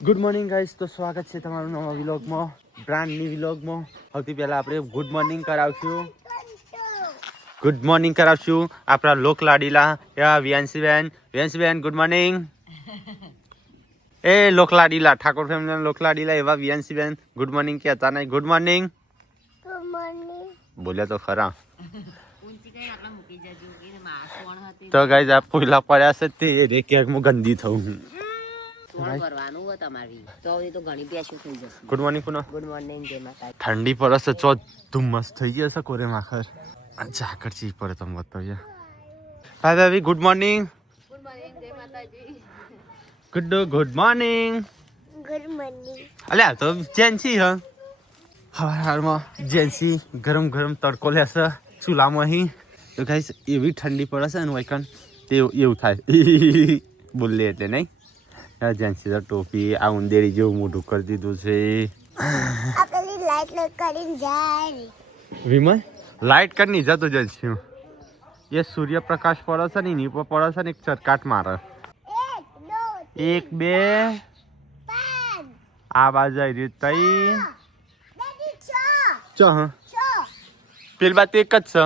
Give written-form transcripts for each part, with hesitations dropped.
Good morning guys, તો સ્વાગત છે તમારું નવા વ્લોગમાં, બ્રાન્ડ ન્યુ વ્લોગમાં. સૌથી પહેલા આપણે ગુડ મોર્નિંગ કરાવશું આપણા લોક લાડીલા એવા વિયાંશીબેન ગુડ મોર્નિંગ. એ લોક લાડીલા ઠાકોર ફેમિલી લોક લાડીલા એવા વિયાંશીબેન ગુડ મોર્નિંગ કહેતા નહીં. ગુડ મોર્નિંગ બોલ્યા તો ખરા. તો ગાઈસ આ પોઈલા પડ્યા છે તે કેકમાં ગંદી થવું. ગુડ મોર્નિંગ પુનઃ. Good morning. ઠંડી પડે છે, ચો ધુમ્મસ થઈ ગયા છે કોરે માખર. ઝાકર ચી પડે તમે બતાવીએ. Hi baby good morning. Good morning. અલ્યા તો જેન્સી હ હવારમાં જેન્સી ગરમ ગરમ તડકો લેશે ચૂલામાં અહીં. તો ગાઈસ એવી ઠંડી પડે છે ને વાયકન તે એવું થાય બોલે એટલે નહીં. જેન્સી તો ટોપી આ ઉંદેડી જેવું મોઢું કરી દીધું છે. વિમલ લાઈટ કરી જતો જેન્સી એ સૂર્યપ્રકાશ પડે છે ને એની ઉપર પડે છે ને એક ચરકાટ મારે. 1 2 આ બાજુ આવી રહ્યું 3 પેલી બાત એક જ છે.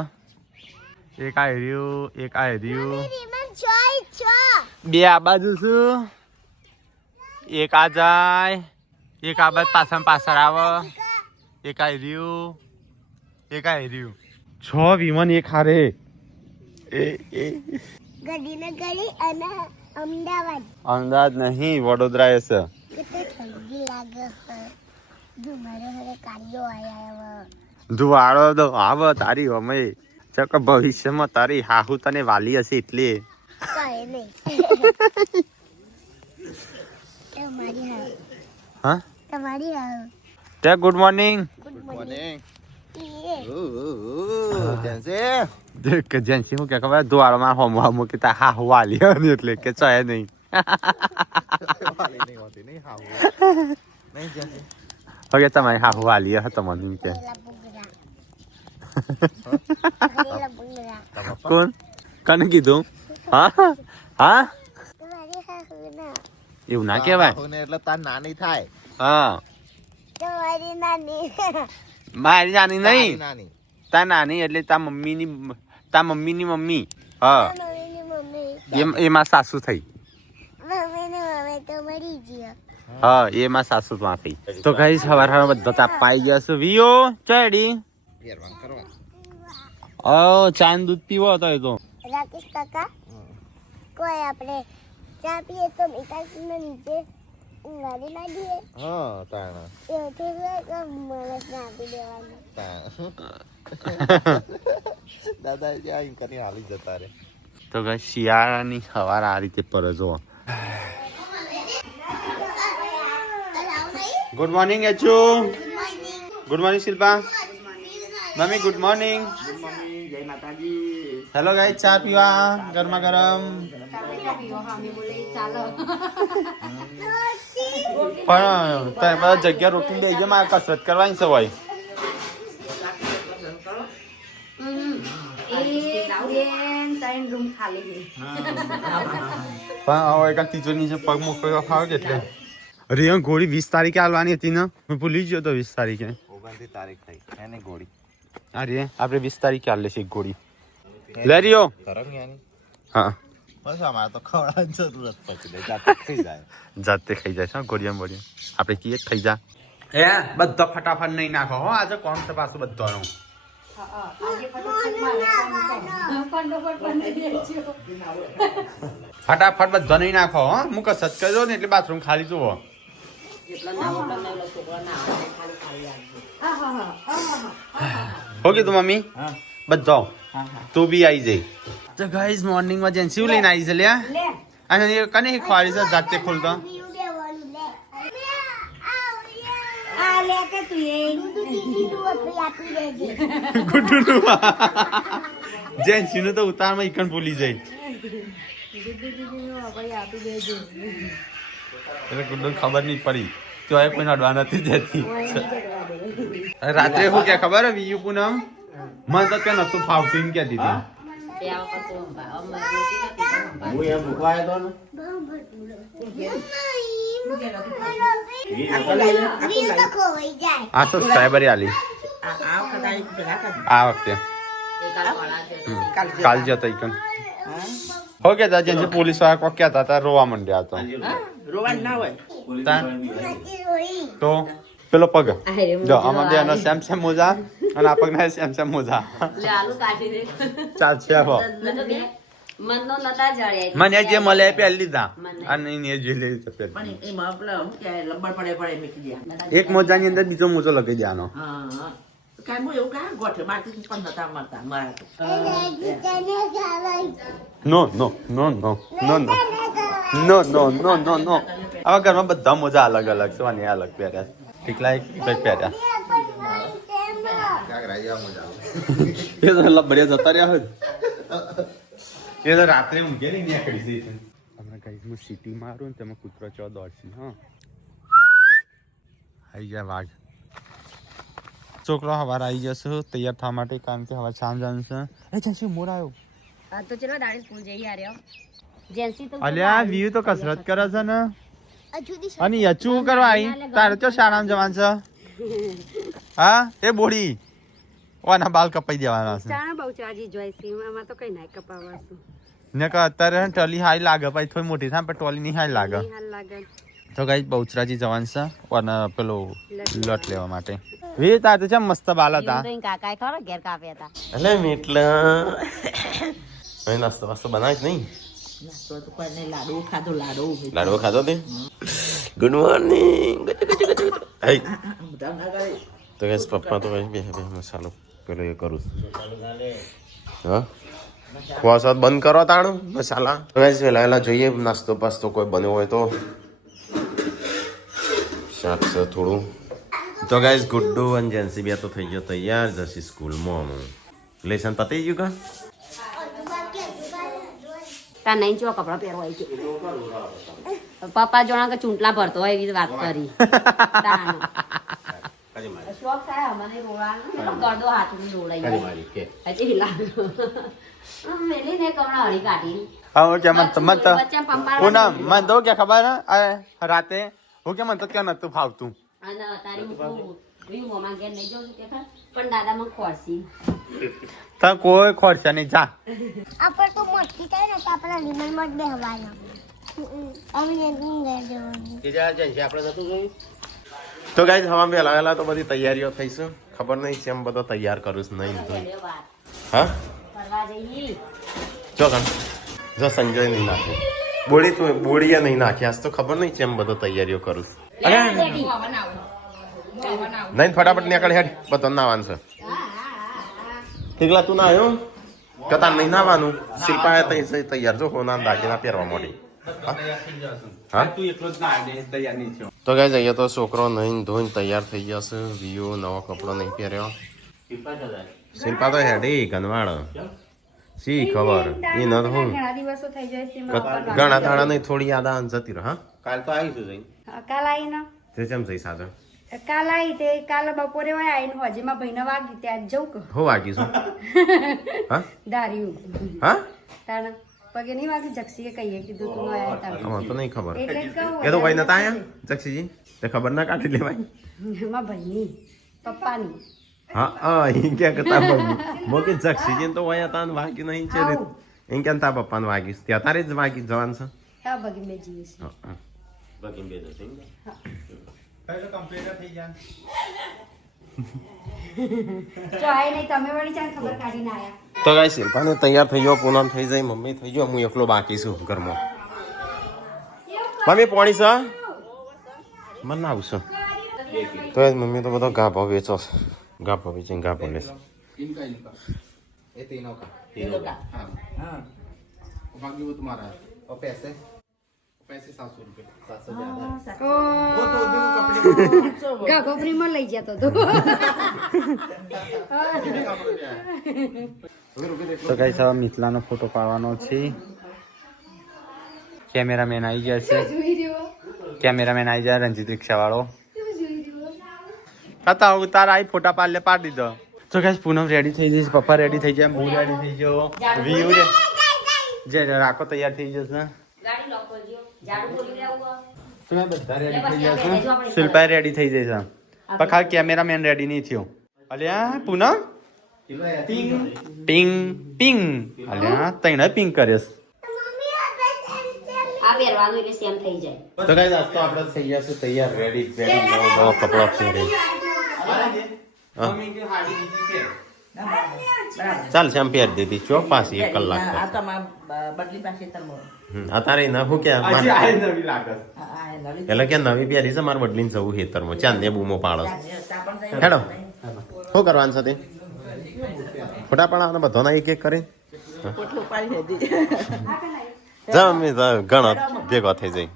એક આ રહ્યું બે આ બાજુ છું. એક આ જાય એક આ બાજુ પાછળ આવે. એક આ રહ્યું 6 વિમન એક હારે. અમદાવાદ નહીં વડોદરા એ છે. ધુવાળો તો આવે તારી અમે ચક ભવિષ્યમાં તારી હાહુ તને વાલી હશે એટલે. હા તે ગુડ મોર્નિંગ. જેન્સી હું કે ખબર દ્વારમાં હોમ કે તા હાહુ વાલી એટલે કે ચાય નહીં. હવે તમારી હાહુ વાલી હતા મને કે કોણ કને કીધું? હા એવું ના કેવાય એટલે તાર નાની થાય. હા મારી નાની નહીં તાર નાની એટલે તાર મમ્મીની મમ્મી. હા એમાં સાસુ થઈ. હા એમાં સાસુ માં થઈ. તો કઈ સવાર બધા તાપા આવી ગયા છે. વિયો ચડી ચાંદ દૂધ પીવો હતો એ તો રાકેશ કાકા કોઈ આપણે ચા પીએ તો મીઠાઈ નીચે ગાડી ના દઈએ. હા તાણા એ તો માણસ ના આપી દેવાનું. દાદા ત્યાં કરી હાલી જતા રે. તો કઈ શિયાળાની સવાર આ રીતે પર જો. ગુડ મોર્નિંગ એચુ. Good morning Shilpa. મમ્મી ગુડ મોર્નિંગ. જય માતાજી. હેલો ગાઈસ ચા પીવા ગરમા ગરમ. પણ તમે બધા જગ્યા રોકી દઈ ગયા મારે કસરત કરવાની છે ભાઈ. પણ હવે તિજોરી નીચે પગ મૂકવા ફાવે કે એટલે. અરે ઘોડી 20 તારીખે આવવાની હતી ને હું ભૂલી ગયો તો. 20 તારીખે 29 તારીખ થઈ એને ઘોડી. અરે આપણે 20 તારીખે આલે છે ઘોડી લે રહ્યો. હા બસ અમારે તો ખવડાવવાની જરૂરત પછી જાતે ખાઈ જાય છે ઘોડિયા બોડિયા. આપણે કીએ ખાઈ જા હે બધો ફટાફટ નહીં નાખો હો. આજે કોમ છે પાછું બધો ફટાફટ બધો નહીં નાખો હો. હું કસરત કરજો ને એટલે બાથરૂમ ખાલી જુઓ. ઓકે તો મમ્મી બધો તું બી આવી જાય. તો ગાઈસ મોર્નિંગ માં જેન્સી લઈને આવી છે લ્યા. અને એ કને ખવાડી છે જાતે ખોલતો. જેન્સી નું તો ઉતારમાં ઈકણ ભૂલી જાય. એટલે ગુડ્ડુ ખબર નહીં પડી તો એ કોઈ અડવા નથી દેતી. રાત્રે શું કે ખબર હે વિયુ પૂનમ મને તો ત્યાં નતું ફાવતું એમ કહેતી હતી. હું એમ મૂકવાયો તો ને આ તો સ્ટ્રોબેરી આલી આ વખતે કાલ જતો ઈકન હો કેતા જે પોલીસ વાળા કોક કહેતા હતા રોવા માંડ્યા હતો તો પેલો પગ જો આમાં બે એનો સેમ સેમ મોજા અને આ પગના સેમ સેમ મોજા ચાલશે હો મને જે મળે પહેલી લીધા અને એ જે લઈ એક મોજાની અંદર બીજો મોજો લગાવી દેવાનો નો નો નો નો નો નો નો નો નો નો નો આવા ઘરમાં બધા મોજા અલગ અલગ છે અને અલગ પહેર્યા કેટલા એક પહેર્યા એ તો લબડિયા જતા રહ્યા હોય એ તો રાત્રે ઊંઘે નહીં નીકળી જઈ છે હમણાં કઈ હું સિટી મારું ને તેમાં કૂતરો ચો દોડશે હા આવી જાય વાઘ છોકરો હવારે આવી જશે તૈયાર થવા માટે કારણ કે હવે સાંજ છે એ જેન્સી મોર આવ્યો તો ચલો દાડી સ્કૂલ જઈ આર્યો જેન્સી તો અલ્યા વ્યુ તો કસરત કરે છે ને અને યચું કરવા આવી તારે તો શાળામાં જવાનું છે હા એ બોડી ઓના બાલ કપાઈ દેવાના છે ચાણા બહુ ચાજી જોઈસી આમાં તો કઈ ના કપાવાશું ને કે અત્યારે ટલી હાઈ લાગે પછી થોડી મોટી થાય પણ ટોલી ની હાઈ લાગે તો ગાઈસ બહુચરાજી જવાનું છે અને પેલો લટ લેવા માટે વી તાર તો છે મસ્ત બાલ હતા કાકાએ ખરો ઘેર કાપ્યા હતા એટલે મેટલા અહીં નાસ્તો વાસ્તો બનાવી જ નહીં લાડવો ખાધો તે ગુડ મોર્નિંગ તો ગેસ પપ્પા તો બે મસાલો પેલો એ કરું હા ખોવાસત બંધ કરો તાણું મસાલા તો ગેસ વહેલા જોઈએ નાસ્તો પાસ્તો કોઈ બન્યો હોય તો શાક છે થોડું તો ગાઈસ ગુડ્ડુ અને જેન્સી બે તો થઈ ગયો તૈયાર જશે સ્કૂલમાં લેસન પતી ગયું કા તા નહીં જો કપડા પહેરવા આવી છે પપ્પા જોણા કે ચૂંટલા ભરતો હોય એવી વાત કરી શોખ થાય મને રોવાનું ગરદો હાથની રોડાઈ હજી હિલાડો મેલી ને કમણા હળી કાઢી હા કે મત પૂનમ મન તો કે ખબર રાતે હું કે મન તો ક્યાં નતું ફાવતું અને તારી હું મોમાં ઘેર નહીં જોઉં કે પણ દાદા મને ખોરસી તો કોઈ ખોરશે નહીં જા આપણે તો મોટી થાય ને તો આપણા લીમનમાં જ બેહવાના તો ગાઈસ હવા વહેલા વહેલા તો બધી તૈયારીઓ થઈ છે ખબર નહીં છે એમ બધો તૈયાર કરું છું નહીં તો હા ફરવા જઈએ જો કણ જો સંજય નહીં નાખે બોડીએ નહીં નાખી આજ તો ખબર નહીં છે એમ બધો તૈયારીઓ કરું છું નહીં ફટાફટ નીકળ હેડ બધો નાવાનું છે ઠીકલા તું ના આવ્યો કતા નહીં નાવાનું શિલ્પા તૈયાર જો હોના દાગીના પહેરવા મોટી તો ગાઈસ અહીંયા તો છોકરો નહીં ધોઈને તૈયાર થઈ જશે વિયો નવો કપડો નહીં પહેર્યો શિલ્પા તો હેડી ગનવાડ સી ખબર એ ન હું ઘણા દાડા નહીં થોડી યાદ આવે જતી રહે હા કાલ તો આવીશું જઈ કાલ આવી ને તે કેમ જઈ સાજો કાલ આવી તે કાલ બપોરે હોય આવીને હોજીમાં ભાઈને વાગી ત્યાં જવું કે હો વાગીશું હા દાર્યું હા તાણ પગે નહીં વાગી જક્ષીએ કહીએ કીધું તું આયા તાર તો નહીં ખબર એટલે કહું એ તો ભાઈ નતા આયા જક્ષીજી તે ખબર ના કાઢી લેવાય એમાં ભાઈની પપ્પાની હા એ ક્યાં કરતા મોકે જક્ષીજી તો વયા તાન વાગ્યું નહીં છે એમ કેમ તા પપ્પાને વાગીશ ત્યાં તારે જ વાગી જવાનું છે હા બગી મેં જીવીશ બગીન બે જશે કમ્પ્લીટ થઈ જાય જો આય નહીં તમે વળી ચાલ ખબર કાઢીને આયા તો ગાઈસ શિલ્પાને તૈયાર થઈ ગયો પૂનમ થઈ જાય મમ્મી થઈ ગયો હું એકલો બાકી છું ઘરમાં મમ્મી પોણી છે મને ના આવશે તો મમ્મી તો બધો ગાભો વેચો છે ગાભો વેચીને ગાભો લેશે ગોબરીમાં લઈ જતો તો તો ગાઈસ હવે મિથલાનો ફોટો પાડવાનો છે કેમેરામેન આવી ગયા છે કેમેરામેન આવી જાય રંજીત રિક્ષા વાળો હતા ઉતાર આવી ફોટા પાડલે પાડી દીધો તો ગાઈસ પૂનમ રેડી થઈ જઈશ પપ્પા રેડી થઈ જાય હું રેડી થઈ ગયો વ્યૂ જે રાખો તૈયાર થઈ જશે ગાડી લોક કરજો ઝાડુ બોલી લેવું તો બધા રેડી એટલે થઈ પછી ગયા આપણે છે શિલ્પા રેડી થઈ જાય છે પણ ખાલી કેમેરામેન રેડી નહીં થયો અલ્યા પૂનમ પિંગ પિંગ પિંગ અલ્યા તઈને પિંગ કર્યો આ પહેરવાનું એટલે સેમ થઈ જાય. તો ગાઈસ આજ તો આપણે થઈ ગયા છે તૈયાર રેડી નવો કપડો પહેરી ચાલ શ્યામ પહેર દીધી ચો પાછી 1 કલાક આ તો બદલી પાસે તમો અત્યારે ના હું કે એટલે કે નવી પહેરી છે મારે બદલીને જવું ખેતરમાં ચાંદ ને બૂમો પાડો હેડો શું કરવાનું છે તે ફોટા પાડવાના બધો ના એક એક કરી પોટલું પાડી દે જા મમ્મી ઘણો ભેગો થઈ જાય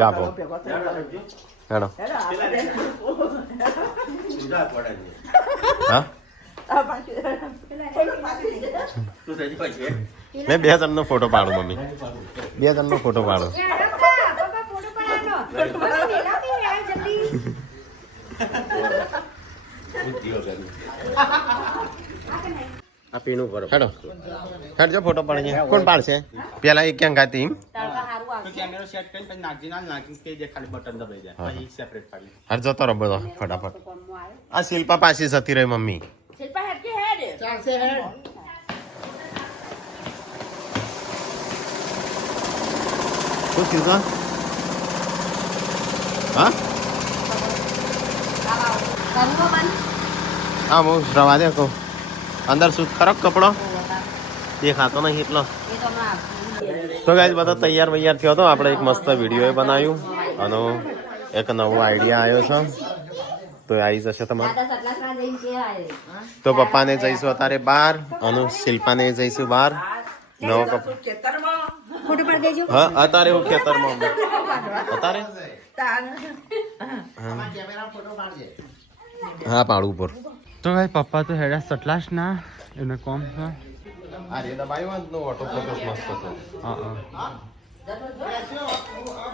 ગાભો હેડો હા મેં 2 જણનો ફોટો પાડું મમ્મી 2 જણનો ફોટો પાડો આ પીણું કરો હેડો હેડજો ફોટો પાડીએ કોણ પાડશે પેલા એક ક્યાં ગાતી તડકા હારું આવશે. કેમેરો સેટ કરીને પછી નાખી નાખી કે જે ખાલી બટન દબાઈ જાય પછી સેપરેટ પાડી હર જતો રહો બધો ફટાફટ આ શિલ્પા પાછી જતી રહી મમ્મી શિલ્પા હેડ કે હેડ ચાલશે હેડ શું થયું હા ઘરનો મન હા હું રવા દે કહું અંદર શું ખરાબ કપડો દેખાતો નહીં એટલો એ તો હમણાં આપશે. તો ગાઈસ બધા તૈયાર વૈયાર થયો હતો આપણે એક મસ્ત વિડીયો બનાવ્યું અને એક નવો આઈડિયા આવ્યો છે તો આવી જશે તમારે દાદા સટલાસમાં જઈને કે આવે. તો પપ્પાને જઈશું અત્યારે બહાર અને શિલ્પાને જઈશું બહાર નવો કપડો ખેતરમાં ફોટો પાડી દેજો. હા અત્યારે હું ખેતરમાં અત્યારે હા પાડું ઉપર તો ભાઈ પપ્પા તો હેડા સટલાશ ના એને કોમ છે આ રે દબાયો નો ઓટો ફોકસ મસ્ત હતો હા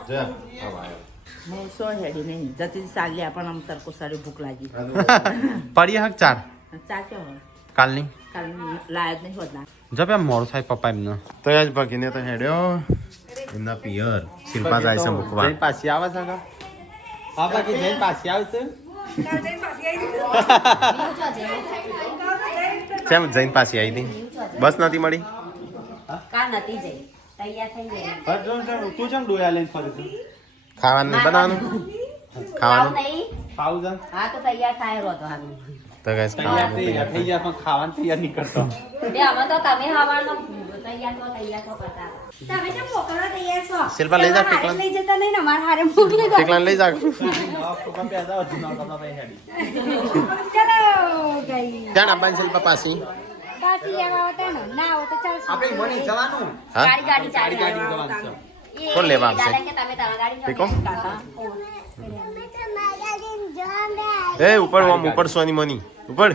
જા આ વાયો હું સો હેડી નહીં જતી ચાલી આપણને આમ તરકો સારી ભૂખ લાગી પડી હક ચાર ચા કેવો કાલની કાલ લાયક નહીં હોતા જબ એમ મોડું થાય પપ્પા એમનો તો આજ ભગીને તો હેડ્યો એમના પિયર શિલ્પા જાય છે મૂકવા જઈને પાછી આવે છે હા બાકી જઈને પાછી આવશે કેમ જઈને પાછી આવી હતી બસ નથી મળી કાલ નથી જઈ તૈયાર થઈ જાય. તું જેમ ડોયા લઈને ફરી તું ખાવાનું નહીં બનાવવાનું ખાવું ખાવાનું નહીં? ખાવું જા હા તો તૈયાર થાય રોતો હારું. તો ગાઈસ તૈયાર ખાવાનું થઈ જાય પણ ખાવાનું તૈયાર નહીં કરતો બે અમે તો તમે હવાનો તૈયાર તો કરતા હતા. તમે કેમ મોકલવા તૈયાર છો? શિલ્પા લઈ જા તમારે ટીકલા હારે લઈ જતા નહીં ને અમારે હારે મોકલી દો. ટીકલા લઈ જા પપ્પા પહેલા જૂના કપડા પહેરી હેડી ચલો ગઈ. જાણ અંબાની શિલ્પા પાછી પાછી લેવા આવતા ને ના આવો તો ચાલશે. આપણે મળી જવાનું હા ગાડી ગાડી જવાનું છે એ કોણ લેવા આવશે? દાદા કે તમે તમારી ગાડી ઠીકો? તમારા એ ઉપર ઓમ ઉપર સોની મની ઉપર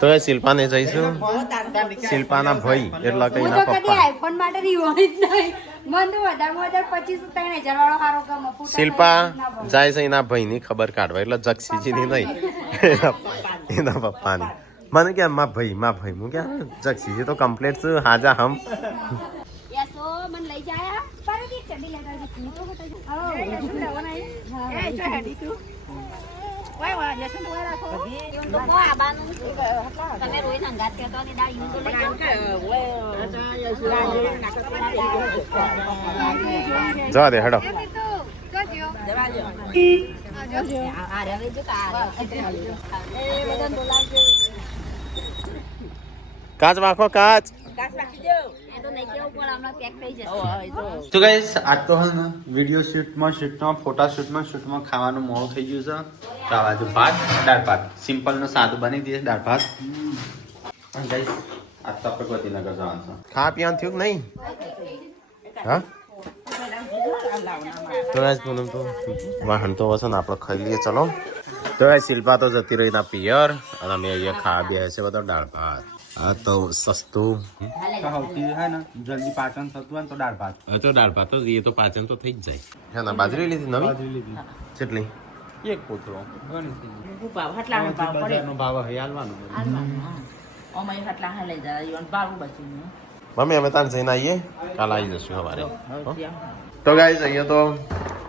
તો એ શિલ્પાને જઈશું શિલ્પાના ભાઈ એટલે કે હું એના તો કદી પપ્પા આઈફોન માટે રીવાય જ નહીં. મને તો વધારેમાં વધારે 25,000 વાળો હારો ગમે. ફૂટા શિલ્પા ના ભાવ. જાય છે એના ભાઈની ખબર કાઢવા એટલે જક્ષીજીની નહીં એના પપ્પાની મને કે માં ભાઈ હું ક્યાં જક્ષીજી તો કમ્પ્લીટ છે હાજા હમ યસો મને લઈ જાય પર દી ચડી લેતા જી તો હોતા જી ઓ શું લેવાના એ એ શું હેડી તું વાય વાય યસો તો રાખો તો કો આબાનું તમે રોઈ નંગાત કે તો ને દા યુ તો લઈ જાઓ જવા દે હેડો આ રે જો કા એ બધા બોલાવજો કાચ વાંખો કાચ કાચ રાખી દો એ તો નહીં કેવું પણ હમણાં પેક થઈ જશે તો ગાઈસ આજ તો હાલ વિડીયો શૂટમાં ફોટા શૂટમાં ખાવાનું મોડું થઈ ગયું છે તો આ બાજુ ભાત દાળ ભાત સિમ્પલ નો સાદું બની દઈએ દાળ ભાત અને ગાઈસ આજ તો આપણે ગોતીનગર જવાનું છે ખા પીવાનું થયું કે નહીં હા તો ગાઈસ પૂનમ તો વાહન તો વસન આપણે ખાઈ લઈએ ચલો તો ગાઈસ શિલ્પા તો જતી રહી ના પિયર અને અમે અહીંયા ખાવા બેસે છે બધો દાળ ભાત આ તો સસ્તું સૌથી હે ને જલ્દી પાચન થતું હોય ને તો દાળ ભાત તો દાળ ભાત તો એ તો પાચન તો થઈ જ જાય હા ના બાજરી લીધી નવી બાજરી લીધી કેટલી એક પોતરો ગણી ભાવ હટલા ભાવ પડે નો ભાવ હવે હાલવાનો અમે હટલા લઈ જાય ઈવન બારું બચી મમ્મી અમે તાન જઈને આવીએ કાલ આવી જશું સવારે તો ગાઈસ અહીંયા તો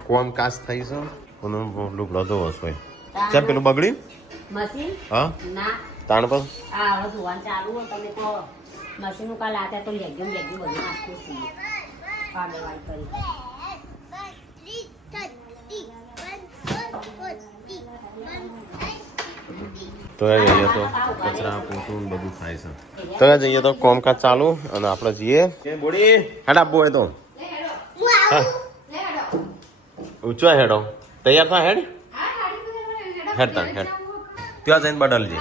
કોમ કાસ થઈ છે અને લુગડો ધોવો છે ચા પેલું બગડ્યું મશીન હા ના તાણ પર આ હવે ધોવાનું ચાલુ હોય તમે તો મશીન કાલ આતા તો લેગ્યુમ બધું નાખતું છીએ પાડેવાળ કરી તો અહીંયા તો કચરા પોતું બધું થાય છે તો અહીંયા તો કોમકાજ ચાલુ અને આપણે જઈએ બોડી હેડ આપવો હોય તો ઊંચો હેડો તૈયાર થા હેડ હેડ તાન હેડ ત્યાં જઈને બદલજે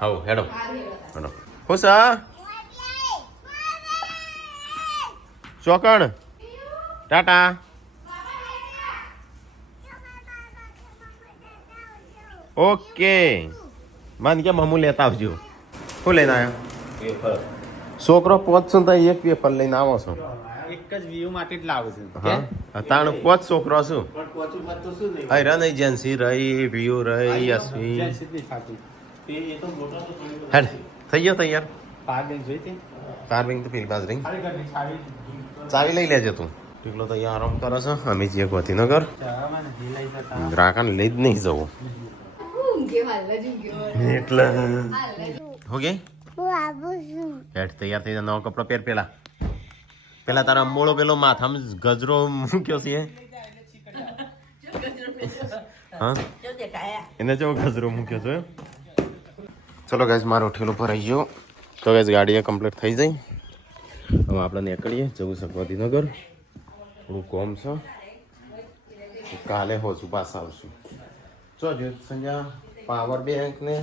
હવ હેડો હેડો ખુશા ચોકણ ટાટા ઓકે માન કે મમ્મુ લેતા આવજો શું લઈને આવ્યો છોકરો પહોંચશું તો એક પેપર લઈને આવો છો એક જ વ્યૂ માટે જ લાવું છું હા તાણ પોચ છોકરો છું અરે નહીં જેન્સી રહી વ્યુ રહી યશવી હેડ થઈ ગયો તૈયાર કાર્વિંગ તો પેલી બાજુ રહી ચાવી લઈ લેજે તું ટીકલો તો અહીંયા આરામ કરે છે અમે જઈએ ગોધીનગર ગ્રાહકાને લઈ જ નહીં જવું એટલે હો ગઈ હેડ તૈયાર થઈ જાય નવો કપડો પહેર પેલા તારા અંબોળો પેલો માથામાં ગજરો મૂક્યો છે હા એને જો ગજરો મૂક્યો છે ચલો ગાઈસ મારો ઠેલો ભરાઈ ગયો તો ગાઈસ ગાડી કમ્પ્લીટ થઈ જાય હવે આપણે નીકળીએ જવું છે ગાંધીનગર થોડું કોમ છે કાલે હોશું પાછા આવશું ચો જો સંજા પાવર બેંક ને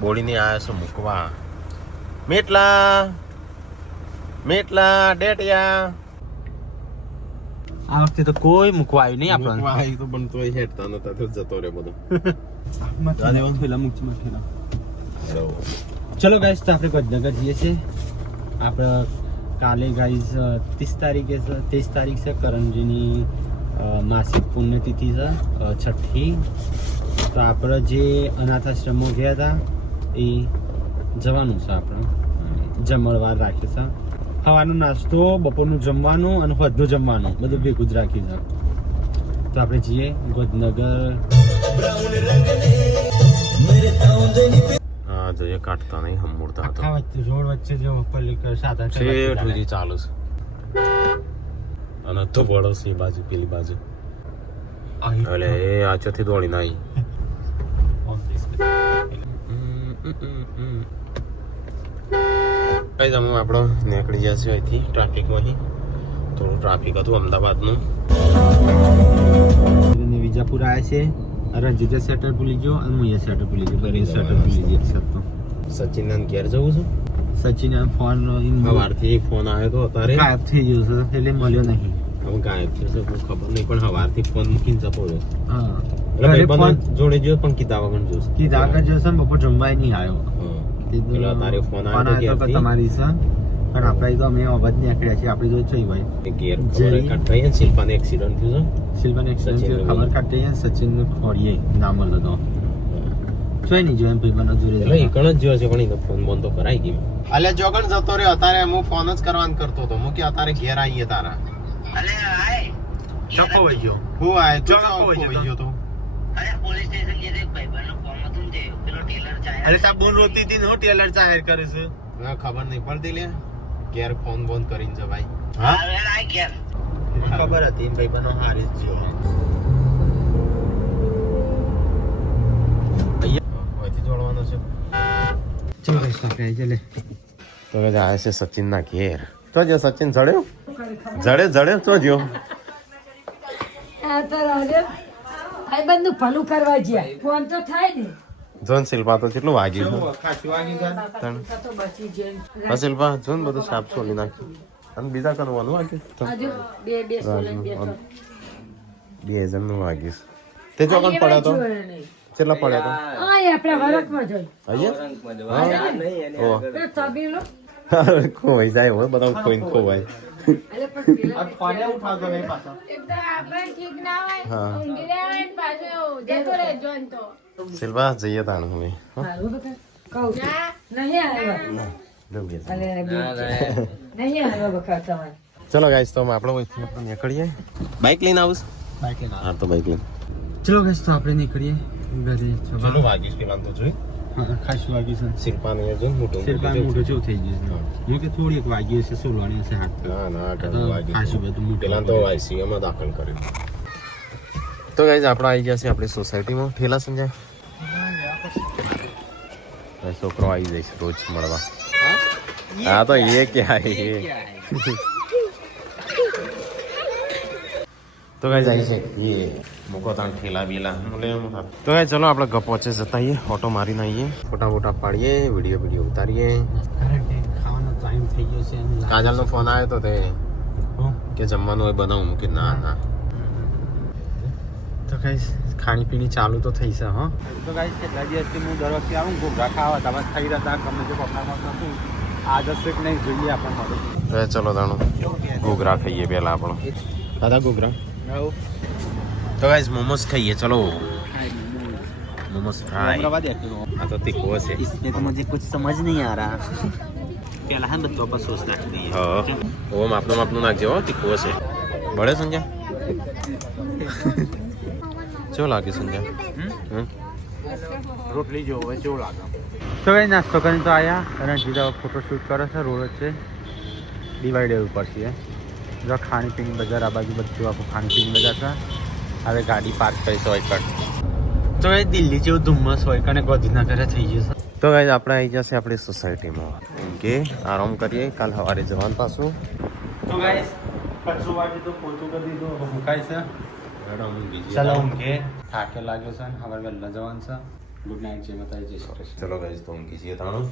બોડીને આવ્યા છે મૂકવા મેટલા ડેટિયા આ વખતે તો કોઈ મૂકવા આવ્યું નહીં આપણને મૂકવા તો બનતો હેડતા નતા તો જતો રે બધો ચલો ગાઈસ તો આપણે ગાંધીનગર જઈએ છીએ આપણે કાલે ગાઈસ 30 તારીખે છે 23 તારીખ છે કરણજીની માસિક પુણ્યતિથિ છે છઠ્ઠી તો આપણે જે અનાથ આશ્રમમાં ગયા હતા એ જવાનું છે આપણે જમણવાર રાખ્યું છે સવારનો નાસ્તો બપોરનું જમવાનું અને સાંજનું જમવાનું બધું ભેગું જ રાખ્યું છે તો આપણે જઈએ ગાંધીનગર હા જોઈએ કાઢતા નહીં હમૂરતા હતા આખા વચ્ચે રોડ વચ્ચે જે પલ્લી સાધન છેઠુજી ચાલુ છે અને તો બળો છે એ બાજુ પેલી બાજુ એટલે એ આચોથી દોડીને આવી કઈ જમું આપણો નીકળી ગયા છે અહીંથી ટ્રાફિકમાંથી થોડું ટ્રાફિક હતું અમદાવાદનું વિજાપુર આવ્યા છે રંજીતે સેટર ભૂલી ગયો અને હું સેટર ભૂલી ગયો બંને સેટર ભૂલી ગયો શકતો સચિનના ઘેર જવું છે સચિન ફોન સવારથી ફોન આવ્યો તો અત્યારે ગાયબ થઈ ગયો છે એટલે મળ્યો નહીં હવે ગાયબ થશે ખબર નહીં પણ સવારથી ફોન મૂકીને જતો રહ્યો હા એટલે ભાઈ જોડે જો પણ કીધા વગર જોશે કીધા આગળ જશે ને બપોર જમવાય નહીં આવ્યો પેલા તારે ફોન આવ્યો તો તો તમારી છે પણ આપણે તો અમે અવાજ નીકળ્યા છીએ આપણે જો જોઈ ભાઈ ઘેર ખબર કાઢતા શિલ્પાને એક્સિડન્ટ થયું શિલ્પાને એક્સિડન્ટ ખબર કાઢી સચિન ખોડીએ નામ હતો જોઈ નહીં જોઈ ભાઈ મને જોડે એટલે એકણ જ જોયો છે પણ એને ફોન બોન તો કરાઈ ગઈ અલે જોગણ જતો રહ્યો અત્યારે હું ફોન જ કરવાનું કરતો હતો હું કે અત્યારે ઘેર આવીએ તારા અલે આય ચપ્પો વઈ ગયો હું આય તો ચપ્પો વઈ ગયો અરે પોલીસ સ્ટેશન જે દેખ ભાઈ બનો કોમ હતું જે પેલો ટેલર ચાહે અરે તા બોન રોતી હતી નો ટેલર જાહેર કરે છે ના ખબર નહીં પડતી લે ઘેર ફોન બોન કરીને જવાય હા અરે આ ઘેર ખબર હતી ભાઈ બનો હારી જ જો અહીંથી જોડવાનો છે ચલો ભાઈ આપણે આવી લે તો કે જાય છે સચિનના ઘેર તો જો સચિન જડ્યો તો જો આ તો રાજે ભાઈ બંધુ ભલું કરવા જ્યા ફોન તો થાય ને જોન શિલ્પા તો કેટલું વાગ્યું ખાસી વાગી જાય તો બચી જાય હા શિલ્પા જોન બધું સાફ છોલી નાખ્યું અને બીજા કરવાનું વાગ્યું હજુ બે સોલે બે તો 2000 નું વાગ્યું તે ચોકન પડ્યો તો કેટલા પડ્યો તો આ આપણા વરકમાં જોઈ અહીંયા ઓ એ તબીલો ખોવાઈ જાય હોય બધા ખોઈને ખોવાય એટલે પણ પેલા ફોને ઉઠાવતો નહીં પાછો હા શિલ્પા જઈએ તાણ હવે હારું તો કહું છું નહીં આવ્યો ચલો ગાઈસ તો આપણે વહીથી આપણે નીકળીએ બાઇક લઈને આવું હા તો બાઇક લઈને ચલો ગાઈસ તો આપણે નીકળીએ ઘરે ચલો વાગીશ પેલા તો જોઈ ખાસ વાગ્યું છે શિલ્પાને જો મોટું મોટું જેવું થઈ ગયું છે હું કે થોડી એક વાગ્યું છે સોલવાની હશે હાથ ના ના ખાસ બધું મોટું પેલા તો આઈસીયુમાં દાખલ કર્યું તો ગાઈસ આપણે આવી ગયા છે આપણી સોસાયટીમાં ઠેલા સંજય છોકરો આવી જાય છે રોજ મળવા હા તો એ ક્યાં એ તો ગાઈસ આવી છે એ મૂકો તાણ ઠેલા બેલા તો ગાઈસ ચલો આપણે ગપોચે જતા આવીએ ઓટો મારીને આવીએ ફોટા ફોટા પાડીએ વિડીયો ઉતારીએ ખાવાનો ટાઈમ થઈ ગયો છે કાજલનો ફોન આવ્યો તો તે કે જમવાનું હોય બનાવું મૂકી ના ના તો ગાઈસ ખાણીપીણી ચાલુ તો થઈ છે હા તો ગાઈસ કેટલા દિવસથી હું દર વખતે આવું ઘોઘરા ખાવા તમે ખાઈ રહ્યા ગમે તે પપ્પામાં નતું આ જશે કે નહીં જોઈએ આપણને તો ચલો તાણું ઘૂઘરા ખાઈએ પહેલા આપણો દાદા ઘૂઘરા તો ગાઈસ મોમોસ ખાઈએ ચલો मोमोज फ्राई हाँ तो तीखो से इसमें तो मुझे कुछ समझ नहीं आ रहा पहला हम बच्चों पर सोच रखनी है हाँ वो मापनो नाखजे हो तीखो से बड़े संजय चो लागे संजय रोटली जो है जो लागा तो भाई नाश्तो करने तो आया रणजीत फोटो शूट करे છે રોડ છે ડિવાઈડર ઉપર છે જો ખાણીપીણી બજાર આ બાજુ બધું આપણું ખાણીપીણી બજાર છે હવે ગાડી પાર્ક કરી હોય કટ તો એ દિલ્હી જેવું ધુમ્મસ હોય કને ગાંધીનગર થઈ જશે તો ગાઈસ આપણે આવી જશે આપણી સોસાયટીમાં કે આરામ કરીએ કાલ સવારે જવાનું પાછું તો ગાઈસ કચરો વાટી તો પોતું કરી દીધું હવે મુકાય છે ચાલો ચાલો ઊંઘે થાકે લાગ્યો છે હવે વહેલા જવાનું છે ગુડ નાઇટ જય માતાજી જય શ્રી કૃષ્ણ ચલો ગાઈસ તો ઊંઘી છીએ તાણું